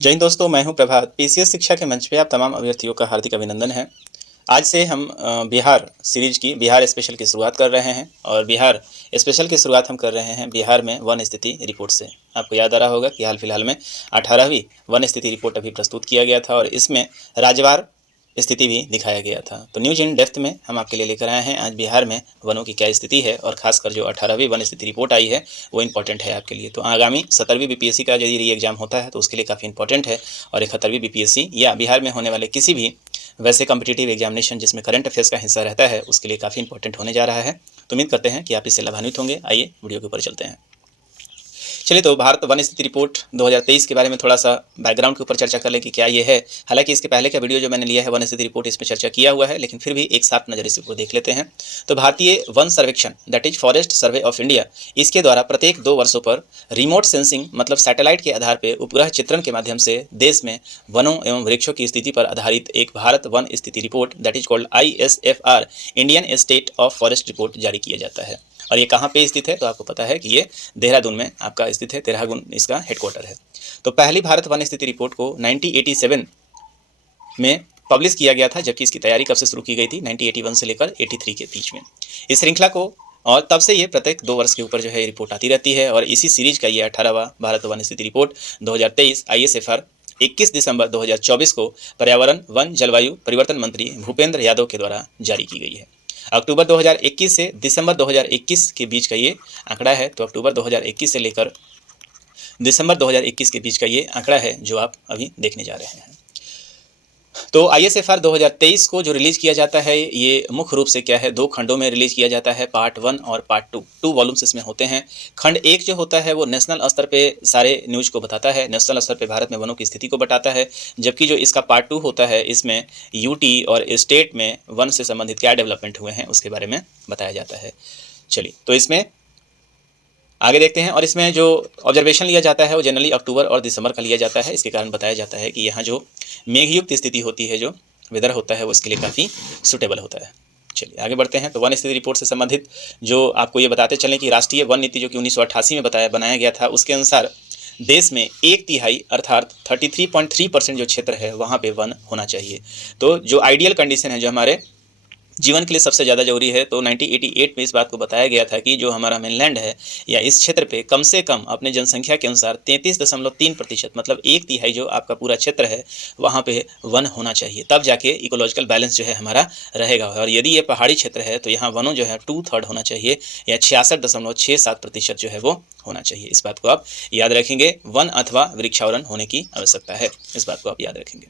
जय हिंद दोस्तों, मैं हूं प्रभात। पीसीएस शिक्षा के मंच पे आप तमाम अभ्यर्थियों का हार्दिक अभिनंदन है। आज से हम बिहार सीरीज की बिहार स्पेशल की शुरुआत कर रहे हैं और बिहार स्पेशल की शुरुआत हम कर रहे हैं बिहार में वन स्थिति रिपोर्ट से। आपको याद आ रहा होगा कि हाल फिलहाल में 18वीं वन स्थिति रिपोर्ट अभी प्रस्तुत किया गया था और इसमें राज्यवार स्थिति भी दिखाया गया था। तो न्यूज इन डेप्थ में हम आपके लिए लेकर आए हैं आज बिहार में वनों की क्या स्थिति है और खासकर जो 18वीं वन स्थिति रिपोर्ट आई है वो इंपॉर्टेंट है आपके लिए। तो आगामी 17वीं बीपीएससी का यदि री एग्जाम होता है तो उसके लिए काफ़ी इंपॉर्टेंट है और 71वीं बीपीएससी या बिहार में होने वाले किसी भी वैसे कॉम्पिटिटिव एग्जामिनेशन जिसमें करंट अफेयर्स का हिस्सा रहता है उसके लिए काफ़ी इंपॉर्टेंट होने जा रहा है। तो उम्मीद करते हैं कि आप इससे लाभान्वित होंगे। आइए वीडियो के ऊपर चलते हैं। चलिए, तो भारत वन स्थिति रिपोर्ट 2023 के बारे में थोड़ा सा बैकग्राउंड के ऊपर चर्चा कर लें कि क्या ये है। हालांकि इसके पहले का वीडियो जो मैंने लिया है वन स्थिति रिपोर्ट, इसमें चर्चा किया हुआ है, लेकिन फिर भी एक साथ नजर इसको देख लेते हैं। तो भारतीय वन सर्वेक्षण that is forest survey of India, इसके द्वारा प्रत्येक 2 वर्षों पर रिमोट सेंसिंग मतलब सैटेलाइट के आधार पर उपग्रह चित्रण के माध्यम से देश में वनों एवं वृक्षों की स्थिति पर आधारित एक भारत वन स्थिति report that is called ISFR Indian state of forest report जारी किया जाता है। और ये कहाँ पे स्थित है तो आपको पता है कि ये देहरादून में आपका स्थित है। देहरादून इसका हेडक्वार्टर है। तो पहली भारत वन स्थिति रिपोर्ट को 1987 में पब्लिश किया गया था, जबकि इसकी तैयारी कब से शुरू की गई थी, 1981 से लेकर 83 के बीच में इस श्रृंखला को। और तब से ये प्रत्येक 2 वर्ष के ऊपर जो है रिपोर्ट आती रहती है और इसी सीरीज का ये 18वां भारत वन स्थिति रिपोर्ट 2023 ISFR 21 दिसंबर 2024 को पर्यावरण वन जलवायु परिवर्तन मंत्री भूपेंद्र यादव के द्वारा जारी की गई है। अक्टूबर 2021 से दिसंबर 2021 के बीच का ये आंकड़ा है। तो अक्टूबर 2021 से लेकर दिसंबर 2021 के बीच का ये आंकड़ा है जो आप अभी देखने जा रहे हैं। तो ISFR 2023 को जो रिलीज किया जाता है ये मुख्य रूप से क्या है, 2 खंडों में रिलीज किया जाता है, पार्ट 1 और पार्ट 2। 2 वॉल्यूम्स इसमें होते हैं। खंड 1 जो होता है वो नेशनल स्तर पे सारे न्यूज को बताता है, नेशनल स्तर पे भारत में वनों की स्थिति को बताता है, जबकि जो इसका पार्ट 2 होता है इसमें यूटी और स्टेट में वन से संबंधित क्या डेवलपमेंट हुए हैं उसके बारे में बताया जाता है। चलिए, तो इसमें आगे देखते हैं। और इसमें जो ऑब्जर्वेशन लिया जाता है वो जनरली अक्टूबर और दिसंबर का लिया जाता है। इसके कारण बताया जाता है कि यहाँ जो मेघयुक्त स्थिति होती है, जो वेदर होता है वो इसके लिए काफ़ी सूटेबल होता है। चलिए आगे बढ़ते हैं। तो वन स्थिति रिपोर्ट से संबंधित जो आपको ये बताते चलें कि राष्ट्रीय वन नीति जो कि 1988 में बनाया गया था, उसके अनुसार देश में 1/3 अर्थात 33.3% जो क्षेत्र है वहाँ पे वन होना चाहिए। तो जो आइडियल कंडीशन है, जो हमारे जीवन के लिए सबसे ज़्यादा जरूरी है, तो 1988 में इस बात को बताया गया था कि जो हमारा मेनलैंड है या इस क्षेत्र पे कम से कम अपने जनसंख्या के अनुसार 33.3% मतलब 1/3 जो आपका पूरा क्षेत्र है वहाँ पे वन होना चाहिए, तब जाके इकोलॉजिकल बैलेंस जो है हमारा रहेगा। और यदि ये पहाड़ी क्षेत्र है तो यहाँ वनों जो है 2/3 होना चाहिए या 66.67% जो है वो होना चाहिए। इस बात को आप याद रखेंगे। वन अथवा वृक्षावरण होने की आवश्यकता है, इस बात को आप याद रखेंगे।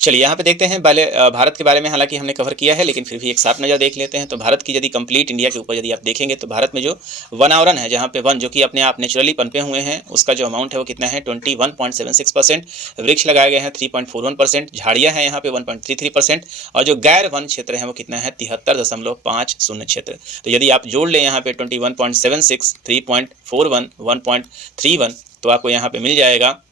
चलिए यहाँ पे देखते हैं पहले भारत के बारे में। हालांकि हमने कवर किया है लेकिन फिर भी एक साथ नज़र देख लेते हैं। तो भारत की यदि कंप्लीट इंडिया के ऊपर यदि आप देखेंगे तो भारत में जो वनावरण है, जहाँ पे वन जो कि अपने आप नेचुरली पनपे हुए हैं, उसका जो अमाउंट है वो कितना है 21.76%। वृक्ष लगाए गए हैं 3.41%। झाड़ियाँ हैं यहाँ पे 1.33%। और जो गैर वन क्षेत्र है वो कितना है 73.50 क्षेत्र। तो यदि आप जोड़ लें यहाँ पे 21.76, 3.41, 1.31 तो आपको यहाँ पे मिल जाएगा।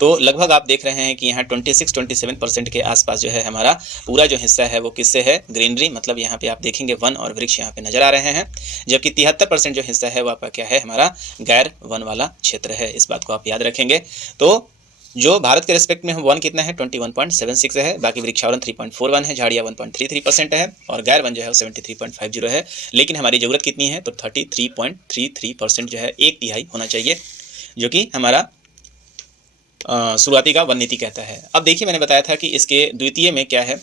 तो लगभग आप देख रहे हैं कि यहाँ 26-27% के आसपास जो है हमारा पूरा जो हिस्सा है वो किससे है, ग्रीनरी, मतलब यहाँ पे आप देखेंगे वन और वृक्ष यहाँ पे नजर आ रहे हैं। जबकि 73% जो हिस्सा है वो आपका क्या है, हमारा गैर वन वाला क्षेत्र है। इस बात को आप याद रखेंगे। तो जो भारत के रेस्पेक्ट में वन कितना है 21.76 है, बाकी वृक्षावरण 3.41 है, झाड़ियाँ 1.33% है और गैर वन जो है 73.50 है। लेकिन हमारी जरूरत कितनी है तो 33.33% जो है 1/3 होना चाहिए, जो कि हमारा शुरुआती का वन नीति कहता है। अब देखिए, मैंने बताया था कि इसके द्वितीय में क्या है,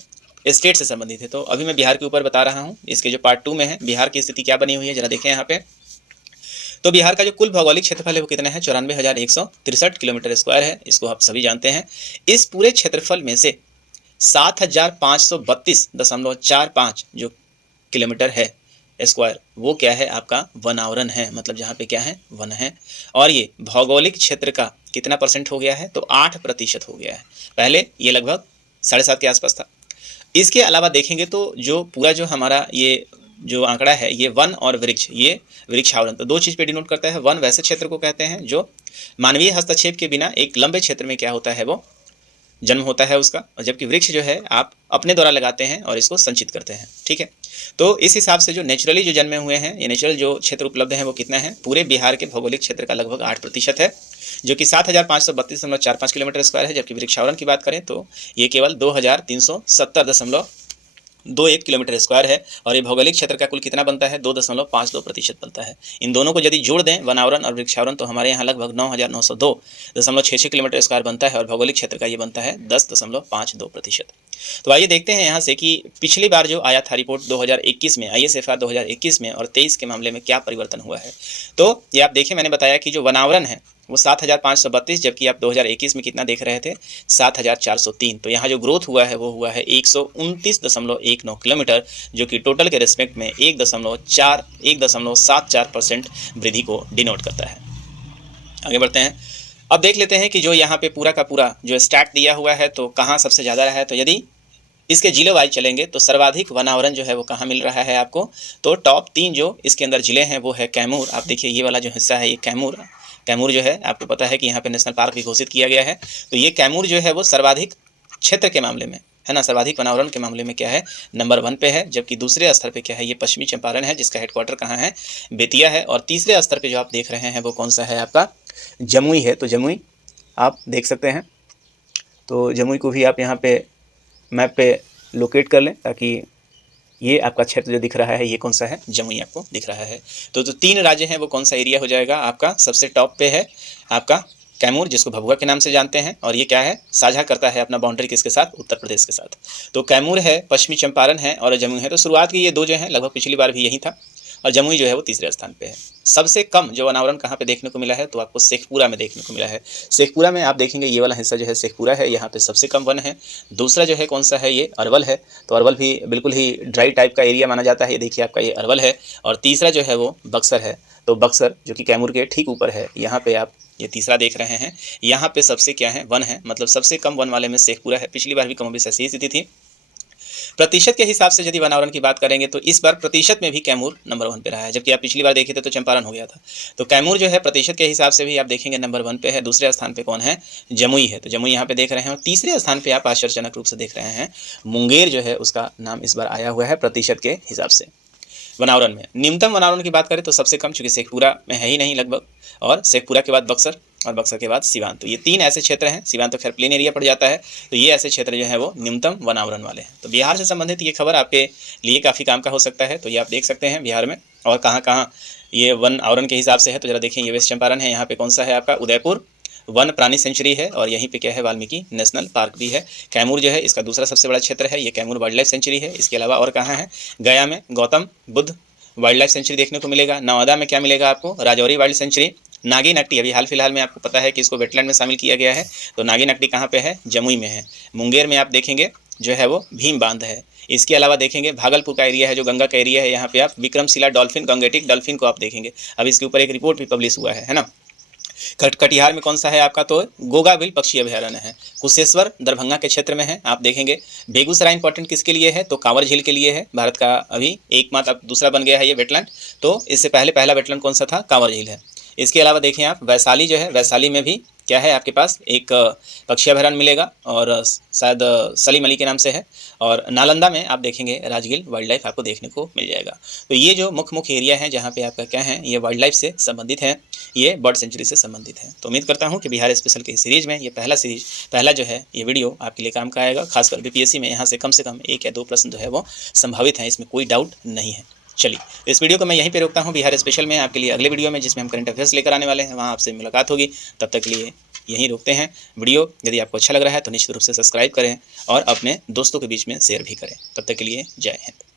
स्टेट से संबंधित है। तो अभी मैं बिहार के ऊपर बता रहा हूँ। इसके जो पार्ट 2 में है बिहार की स्थिति क्या बनी हुई है जरा देखें यहाँ पे। तो बिहार का जो कुल भौगोलिक क्षेत्रफल है वो कितना है 94,163 किलोमीटर स्क्वायर है। इसको आप सभी जानते हैं। इस पूरे क्षेत्रफल में से 7,532.45 जो किलोमीटर है स्क्वायर वो क्या है, आपका वनावरण है, मतलब जहाँ पे क्या है, वन है। और ये भौगोलिक क्षेत्र का कितना परसेंट हो गया है तो 8% हो गया है। पहले ये लगभग 7.5 के आसपास था। इसके अलावा देखेंगे तो जो पूरा जो हमारा ये जो आंकड़ा है ये वन और वृक्ष, ये वृक्षावरण, तो 2 चीज़ पे डिनोट करता है। वन वैसे क्षेत्र को कहते हैं जो मानवीय हस्तक्षेप के बिना एक लंबे क्षेत्र में क्या होता है वो जन्म होता है उसका, और जबकि वृक्ष जो है आप अपने द्वारा लगाते हैं और इसको संचित करते हैं। ठीक है, तो इस हिसाब से जो नेचुरली जो जन्मे हुए हैं, ये नेचुरल जो क्षेत्र उपलब्ध है वो कितना है, पूरे बिहार के भौगोलिक क्षेत्र का लगभग 8% है, जो कि 7532.45 किलोमीटर स्क्वायर है। जबकि वृक्षावरण की बात करें तो ये केवल 2370.21 किलोमीटर स्क्वायर है, और ये भौगोलिक क्षेत्र का कुल कितना बनता है, 2.52% बनता है। इन दोनों को यदि जोड़ दें, वनावरण और वृक्षावरण, तो हमारे यहाँ लगभग 9902.66 किलोमीटर स्क्वायर बनता है, और भौगोलिक क्षेत्र का ये बनता है 10.52%। तो आइए देखते हैं यहाँ से कि पिछली बार जो आया था रिपोर्ट 2021 में, ISFR 2021 में और 23 के मामले में क्या परिवर्तन हुआ है। तो ये आप देखिए, मैंने बताया कि जो वनावरण है वो 7532, जबकि आप 2021 में कितना देख रहे थे, 7403। तो यहाँ जो ग्रोथ हुआ है वो हुआ है 129.19 किलोमीटर, जो कि टोटल के रिस्पेक्ट में 1.74% वृद्धि को डिनोट करता है। आगे बढ़ते हैं, अब देख लेते हैं कि जो यहाँ पे पूरा का पूरा जो स्टैट दिया हुआ है तो कहाँ सबसे ज़्यादा रहा है। तो यदि इसके जिले वाइज चलेंगे तो सर्वाधिक वनावरण जो है वो कहाँ मिल रहा है आपको, तो टॉप 3 जो इसके अंदर जिले हैं वो है कैमूर। आप देखिए ये वाला जो हिस्सा है ये कैमूर जो है, आपको पता है कि यहाँ पे नेशनल पार्क भी घोषित किया गया है। तो ये कैमूर जो है वो सर्वाधिक क्षेत्र के मामले में है ना, सर्वाधिक वनावरण के मामले में क्या है, नंबर 1 पे है। जबकि दूसरे स्तर पे क्या है, ये पश्चिमी चंपारण है, जिसका हेडक्वार्टर कहाँ है, बेतिया है। और तीसरे स्तर पे जो आप देख रहे हैं वो कौन सा है, आपका जमुई है। तो जमुई आप देख सकते हैं, तो जमुई को भी आप यहाँ पे मैप पे लोकेट कर लें, ताकि ये आपका क्षेत्र जो दिख रहा है ये कौन सा है, जमुई आपको दिख रहा है। तो 3 राज्य हैं वो कौन सा एरिया हो जाएगा आपका, सबसे टॉप पे है आपका कैमूर, जिसको भभुआ के नाम से जानते हैं, और ये क्या है, साझा करता है अपना बाउंड्री किसके साथ, उत्तर प्रदेश के साथ। तो कैमूर है, पश्चिमी चंपारण है और जमुई है। तो शुरुआत की ये 2 जो हैं लगभग पिछली बार भी यही था, और जमुई जो है वो तीसरे स्थान पे है। सबसे कम जो वनावरण कहाँ पे देखने को मिला है, तो आपको शेखपुरा में देखने को मिला है। शेखपुरा में आप देखेंगे ये वाला हिस्सा जो है शेखपुरा है, यहाँ पे सबसे कम वन है। दूसरा जो है कौन सा है, ये अरवल है। तो अरवल भी बिल्कुल ही ड्राई टाइप का एरिया माना जाता है, ये देखिए आपका ये अरवल है। और तीसरा जो है वो बक्सर है। तो बक्सर जो कि कैमूर के ठीक ऊपर है, यहाँ पे आप ये तीसरा देख रहे हैं, यहाँ पे सबसे क्या है, वन है, मतलब सबसे कम वन वाले में शेखपुरा है। पिछली बार भी कम बेश ऐसी स्थिति थी। प्रतिशत के हिसाब से यदि वनावरण की बात करेंगे तो इस बार प्रतिशत में भी कैमूर नंबर 1 पे रहा है, जबकि आप पिछली बार देखे थे तो चंपारण हो गया था। तो कैमूर जो है प्रतिशत के हिसाब से भी आप देखेंगे नंबर 1 पे है। दूसरे स्थान पे कौन है, जमुई है। तो जमुई यहाँ पे देख रहे हैं। और तीसरे स्थान पे आप आश्चर्यजनक रूप से देख रहे हैं, मुंगेर जो है उसका नाम इस बार आया हुआ है प्रतिशत के हिसाब से। वनावरण में न्यूनतम वनावरण की बात करें तो सबसे कम, चूँकि शेखपुरा में है ही नहीं लगभग, और शेखपुरा के बाद बक्सर, और बक्सर के बाद सिवान। तो ये 3 ऐसे क्षेत्र हैं, सिवान तो खैर प्लेन एरिया पड़ जाता है। तो ये ऐसे क्षेत्र जो है वो न्यूनतम वनावरण वाले हैं। तो बिहार से संबंधित ये खबर आपके लिए काफ़ी काम का हो सकता है। तो ये आप देख सकते हैं बिहार में और कहाँ कहाँ ये वन आवरण के हिसाब से है। तो जरा देखें, ये वेस्ट चंपारण है, यहाँ पे कौन सा है आपका, उदयपुर वन प्राणी सेंचुरी है, और यहीं पे क्या है, वाल्मीकि नेशनल पार्क भी है। कैमूर जो है इसका दूसरा सबसे बड़ा क्षेत्र है, ये कैमूर वाइल्ड लाइफ सेंचुरी है। इसके अलावा और कहाँ है, गया में Gautam Buddha wild life sanctuary देखने को मिलेगा। नवादा में क्या मिलेगा आपको, राजौरी वाइल्ड सेंचुरी। नागी नकटी अभी हाल फिलहाल में आपको पता है कि इसको वेटलैंड में शामिल किया गया है। तो नागी नकटी कहाँ पे है, जमुई में है। मुंगेर में आप देखेंगे जो है वो भीम बांध है। इसके अलावा देखेंगे भागलपुर का एरिया है, जो गंगा का एरिया है, यहाँ पे आप विक्रमशिला डॉल्फिन, गंगेटिक डॉल्फिन को आप देखेंगे। अब इसके ऊपर एक रिपोर्ट भी पब्लिश हुआ है ना। कटिहार में कौन सा है आपका, तो गोगाबिल पक्षी अभयारण्य है। कुशेश्वर दरभंगा के क्षेत्र में है, आप देखेंगे। बेगूसराय इंपॉर्टेंट किसके लिए है, तो कांवर झील के लिए है। भारत का अभी एकमात्र, अब दूसरा बन गया है ये वेटलैंड। तो इससे पहले पहला वेटलैंड कौन सा था, कांवर झील है। इसके अलावा देखें आप वैशाली जो है, वैशाली में भी क्या है आपके पास एक पक्षी अभयारण्य मिलेगा, और शायद सलीम अली के नाम से है। और नालंदा में आप देखेंगे राजगिल वाइल्ड लाइफ आपको देखने को मिल जाएगा। तो ये जो मुख्य एरिया है जहाँ पे आपका क्या है, ये वाइल्ड लाइफ से संबंधित है, ये बर्ड सेंचुरी से संबंधित है। तो उम्मीद करता हूँ कि बिहार स्पेशल की सीरीज में ये पहला जो है ये वीडियो आपके लिए काम का आएगा। खासकर बीपीएससी में यहाँ से कम 1 या 2 प्रश्न जो है वो संभावित हैं, इसमें कोई डाउट नहीं है। चलिए, तो इस वीडियो को मैं यहीं पे रोकता हूँ। बिहार स्पेशल में आपके लिए अगले वीडियो में, जिसमें हम करंट अफेयर्स लेकर आने वाले हैं, वहाँ आपसे मुलाकात होगी। तब तक के लिए यहीं रोकते हैं। वीडियो यदि आपको अच्छा लग रहा है तो निश्चित रूप से सब्सक्राइब करें और अपने दोस्तों के बीच में शेयर भी करें। तब तक के लिए जय हिंद।